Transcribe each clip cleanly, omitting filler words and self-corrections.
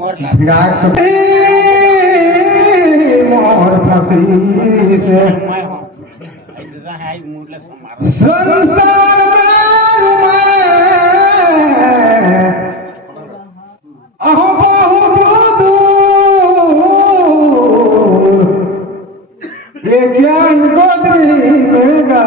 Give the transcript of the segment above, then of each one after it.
मोर फसी से संसार में अहो बहुत दूर ये ज्ञान गोदरी में गा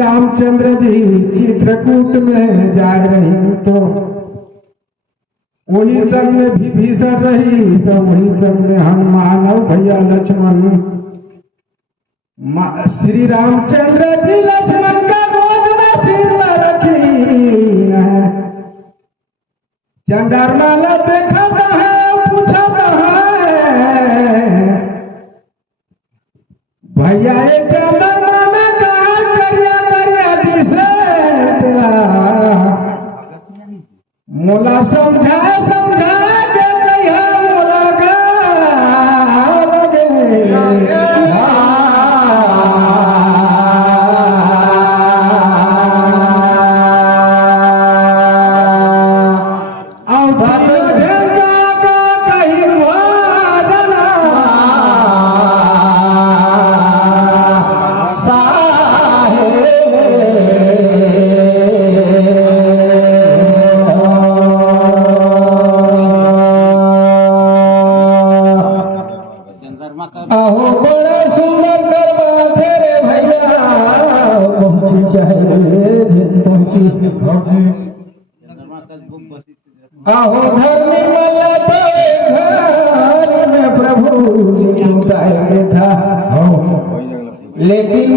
रामचंद्र जी चित्रकूट में जा रही तो वही संग में विभीषण रही, तो वही संग में हनुमान और भैया लक्ष्मण। श्री रामचंद्र जी लक्ष्मण का गोद में सिर रखी, चंद्रमाला देखा है पूछा है भैया ये चंद्रमा में कहा करिया करिया दिसे मोला समझाए समझाए के कहिया मोला आहो बड़ा सुंदर गरबा तेरे भैया पहुंची चाहे पहुंची आहो धर्मी मल्ला तो घर में प्रभु जाए था लेकिन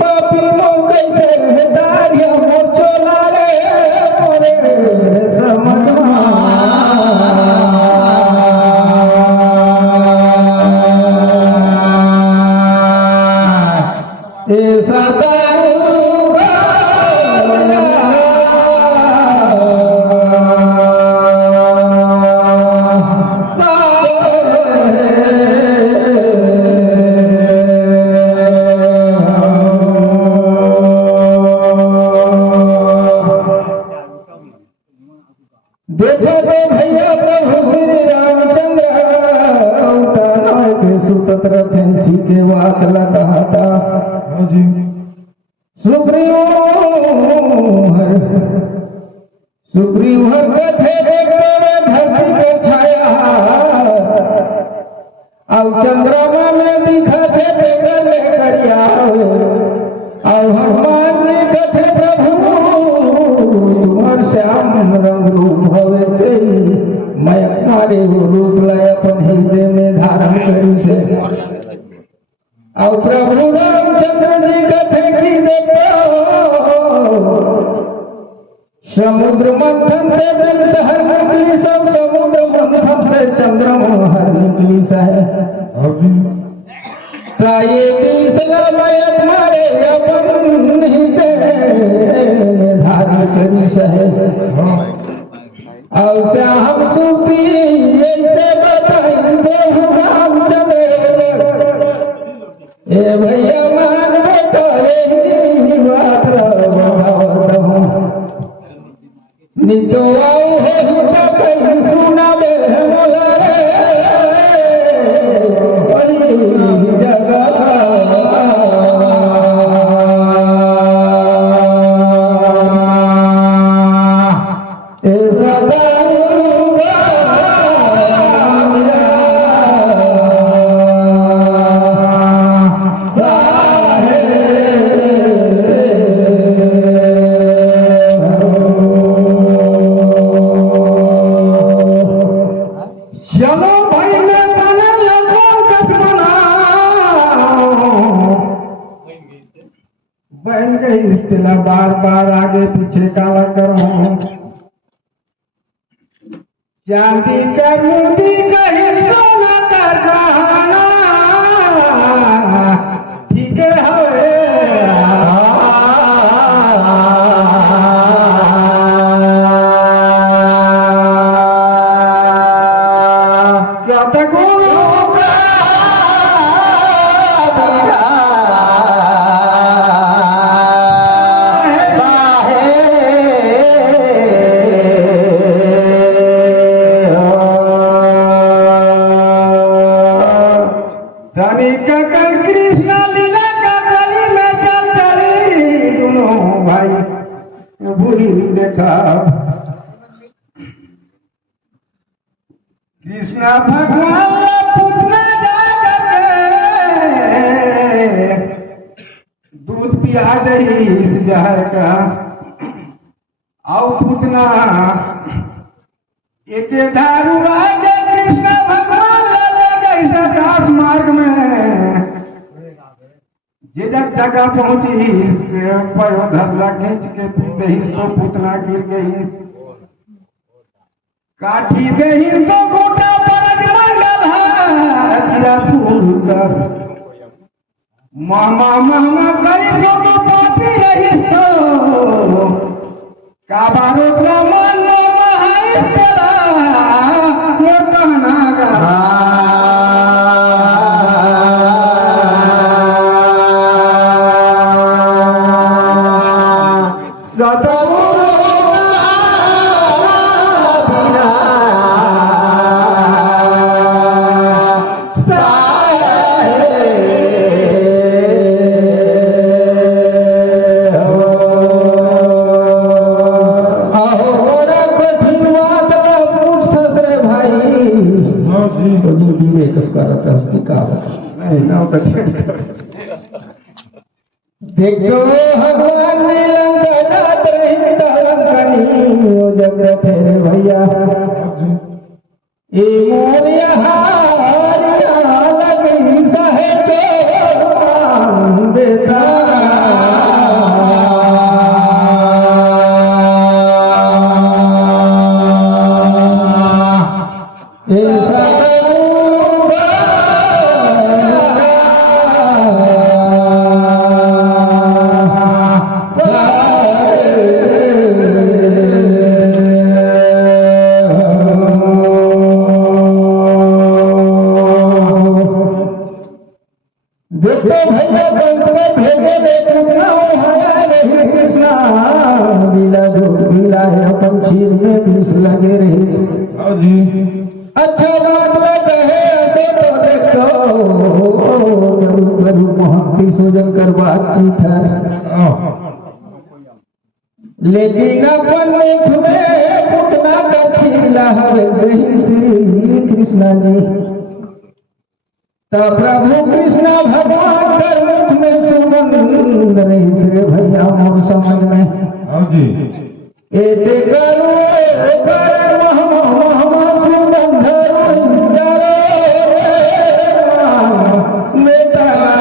पापी मोर कैसे दारिया मोर चोला रे मोरे समझ ऐसा देखो तो भैया प्रभु श्री रामचंद्र अवतार के सुतत रथे सीते वात लगाता सुग्रीव हर कथे देखो में धरती पे छाया अब चंद्रमा में दिखा थे देखर ले करिया अब हनुमान जी कथे प्रभु तुम्हार श्याम रंग रूप हवे तेई मैं मारे वो रूप लय अपन हृदय में धारण करी से और प्रभु रामचंद्र जी कथे की देखो समुद्र मंथन से बिल शहर निकली सब समुद्र मंथन से चंद्रमोहर निकली सह ये तीसरा मैं तुम्हारे अपन हृदय धारण करी सहे और हम सूपी ऐसे बताई प्रभु रामचंद्र ए भैया मान तो यही बात बतावत हूँ नितो आओ हो कहीं सुना बे मोला रे चलो भाई मैं बने लगूं कटमना बन गई इस्तेला बार बार आगे पीछे काला करूं चांदी का मुंडी कहीं सोना का गहना ठीक है कृष्ण लीला का गली में चल चली दोनों भाई बुरी देखा कृष्ण भगवान पुतना जाकर दूध पिया गई इस जहर का और पुतना एक दारू आगे कृष्ण भगवान ले गई सरकार मार्ग में जिधर जगह पहुंची पयोधरला खींच के पीते तो पुतना गिर गई काठी दे तो गोटा परज मंगल है फूल दस मामा मामा गरीब को पापी रही तो काबारो ब्राह्मण महाई तेला वो कहना गा सदा हो जी दोन्ही बीर एकच करत असते का नाही नाव कधी देखो भगवान ने लंका रही लंकनी ओ जग तेरे भैया ए मोरिया लगी सहे जो बेतारा देखो भैया कंस में भेजे ले कृष्णा उहाया नहीं कृष्णा मिला जो मिला है अपन क्षीर में विष लगे रहे हाँ जी अच्छा बात में कहे ऐसे तो देखो गुरु महंती सूजन कर बातचीत है लेकिन अपन मुख में पुतना का खीला हवे दही श्री कृष्णा जी तो प्रभु कृष्णा भगवान कर मुख में सुगंध रही से भैया मोर समझ में हाँ जी एते करो कर महमा महमा सुगंध रुई करे में तारा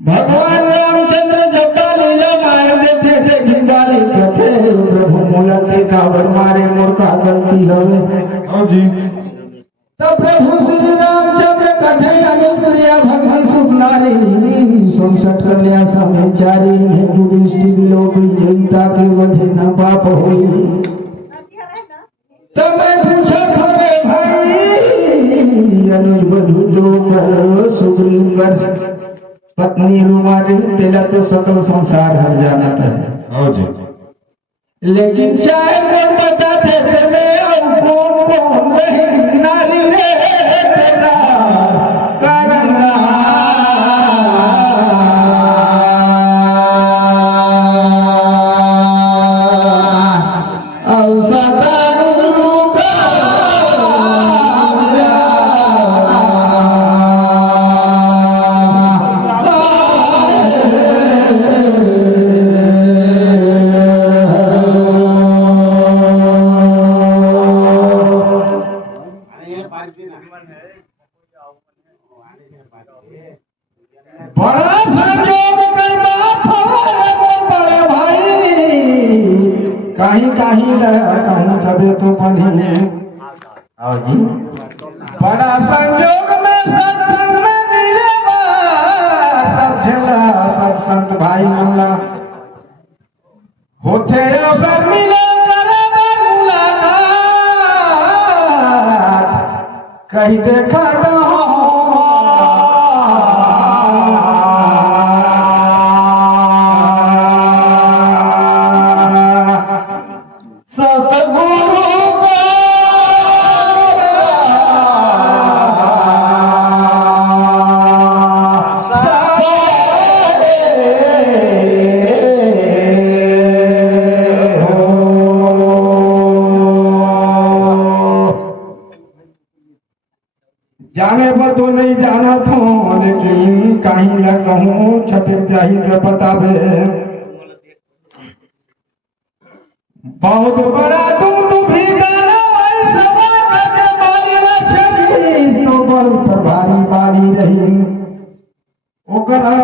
भगवान रामचंद्र जब का लीला मार देते थे भिंडारी कथे प्रभु मोला के कावर मारे मूर्खा गलती हवे हाँ जी तब प्रभु श्री रामचंद्र कथे अनुप्रिया भगवान सुखनारी 67 कन्या समेत चारी हिंदू दृष्टि विलोक जयता के वधे न पाप होई तब मैं पूछा थोड़े भाई अनुज बधु जो कर सुग्रीव कर पत्नी रुमाली तेला तो सकल संसार हर जानत है हाँ जी लेकिन चाहे कौन बताते थे मैं और कौन नहीं नारी रे तेरा कारण बड़ा संजोग कर बात हो बड़े भाई, कहीं कहीं कहीं कभी तो बनी। और जी बड़ा संजोग में सत्संग में मिलेगा, सब झेला सब संत भाई मुल्ला होठे अवसर मिले करेगा मुलाकात, कहीं देखा न हो जाने पर तो नहीं जाना था, लेकिन कहीं न कहूँ छठे चाहिए बतावे। बहुत बड़ा तुम भी गाना तो बल पर भारी बारी रही, ओकरा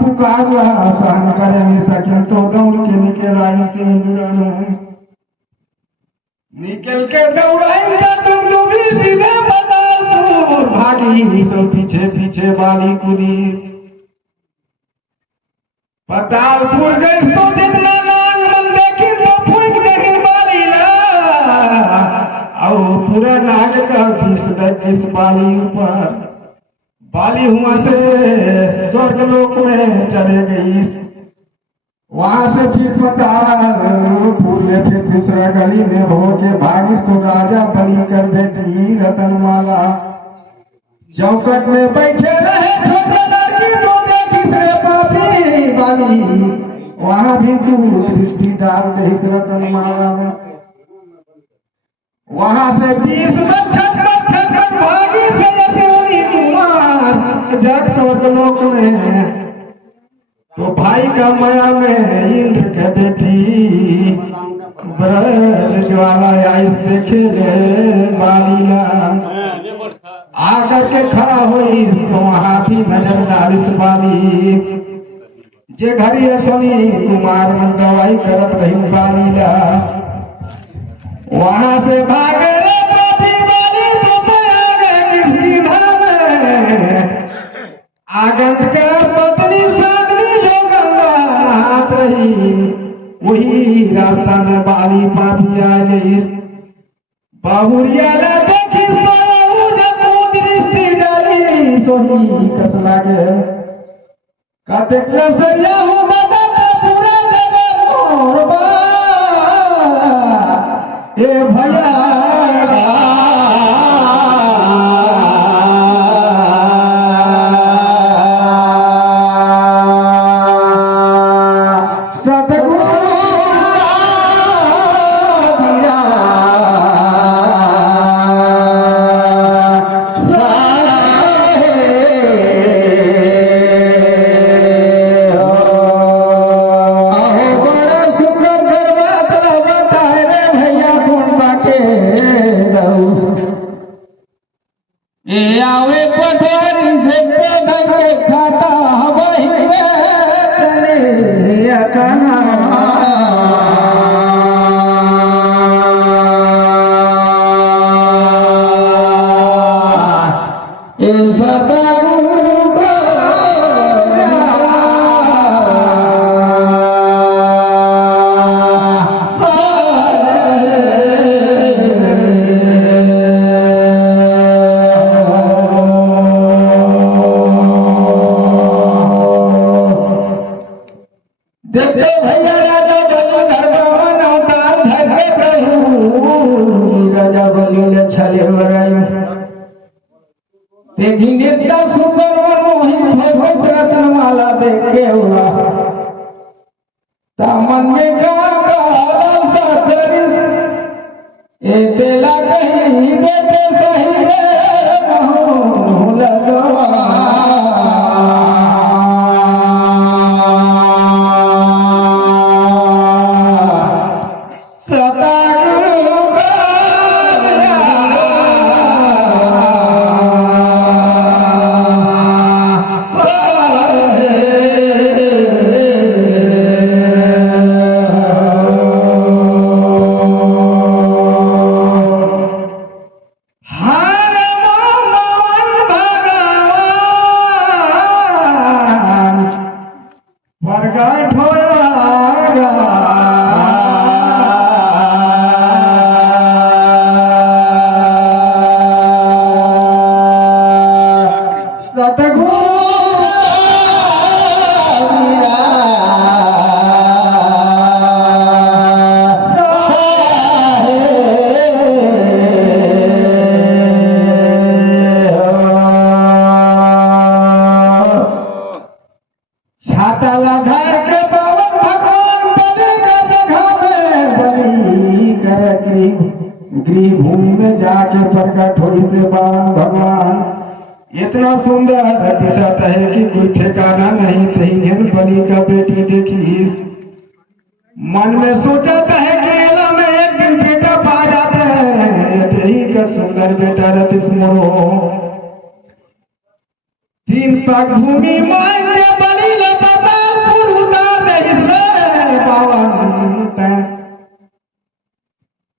पुकारला आसान करे नहीं सके तो दौड़ के निकल आई से निकल के दौड़ाई तुम भी सीधे भागी तो पीछे पीछे वाली पुलिस पतालपुर गई तो जितना नाग मन देखी तो फूक देखी वाली ला, और पूरा नाग का किस वाली ऊपर वाली हुआ से स्वर्ग लोक में चले गई। वहां से फिर पतालपुर में फिर दूसरा गली में हो के भागी तो राजा बनी कर बेटी रतनमाला चौकट में बैठे रहे छोटे लड़की तो देखी से पापी वाली, वहां भी तू दृष्टि डाल दे रतनमाला में। वहां से 20 में छटपट भागी से लक्ष्मी कुमार जग स्वर्गलोक में, तो भाई का माया में इंद्र के बेटी ब्रज ज्वाला आइस देखे बालीला आकर के खड़ा हुई तो वहां भी नजर डालिस वाली, जे घरी असनी कुमार मन दवाई करत रही बालीला। वहां से भागे पापी वाली तो आगंत के पत्नी साधनी जो गंगा नहात रही, वही रास्ता में बाली पापी आ गई। बाहुरिया देखी सोही कस लागे कहते कसैया हो बाबा का पूरा देवे मोरबा ए भैया आवे पठारी से घर के खाता वही कना देखो भैया राजा बलि धर्मवन अवतार धर के प्रभु राजा बलि ने छले मराई देखी नेता सुंदर और मोहित भगवत रत्नमाला देख के हुआ तामन में गागा लालसा चरिस ए तेला कहीं देते सही रे मोह लगवा भूमि में जाके प्रकट हुई से भगवान इतना सुंदर दिशत है कि कोई ठिकाना नहीं। तही बलि का बेटी देखी, मन में सोचता है कि एला में एक दिन बेटा पा जाते हैं। यही का सुंदर बेटा रतिस मोरो तीन तक भूमि मान के बलि लता पुरुता नहीं पावन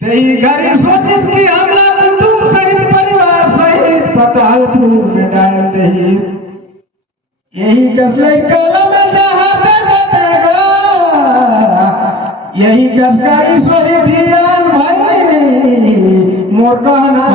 तही घरी सोचित की हमला कुटुंब सहित परिवार सहित पतालपुर में डाल दही। यही कसले कलम में जहाँ बैठेगा, यही कसका ईश्वरी धीरान भाई मोरकाना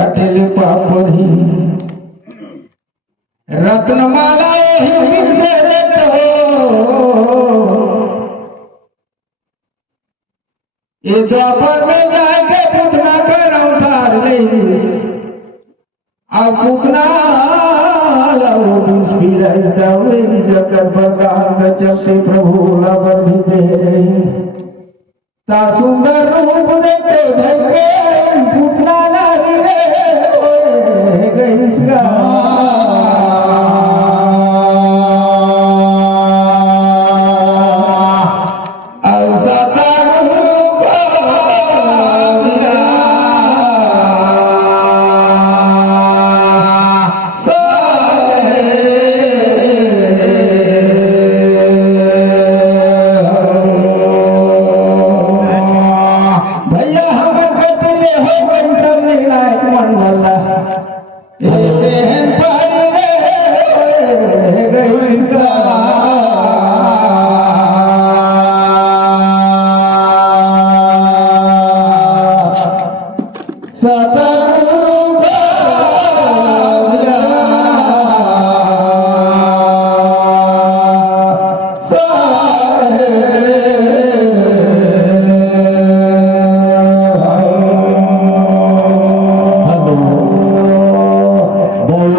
घटेले पापही रत्नमाला ये द्वापर में जाके पूतना कर अवतार नहीं। अब पूतना जकर प्रकार चलते प्रभु लबर भी दे ता सुंदर रूप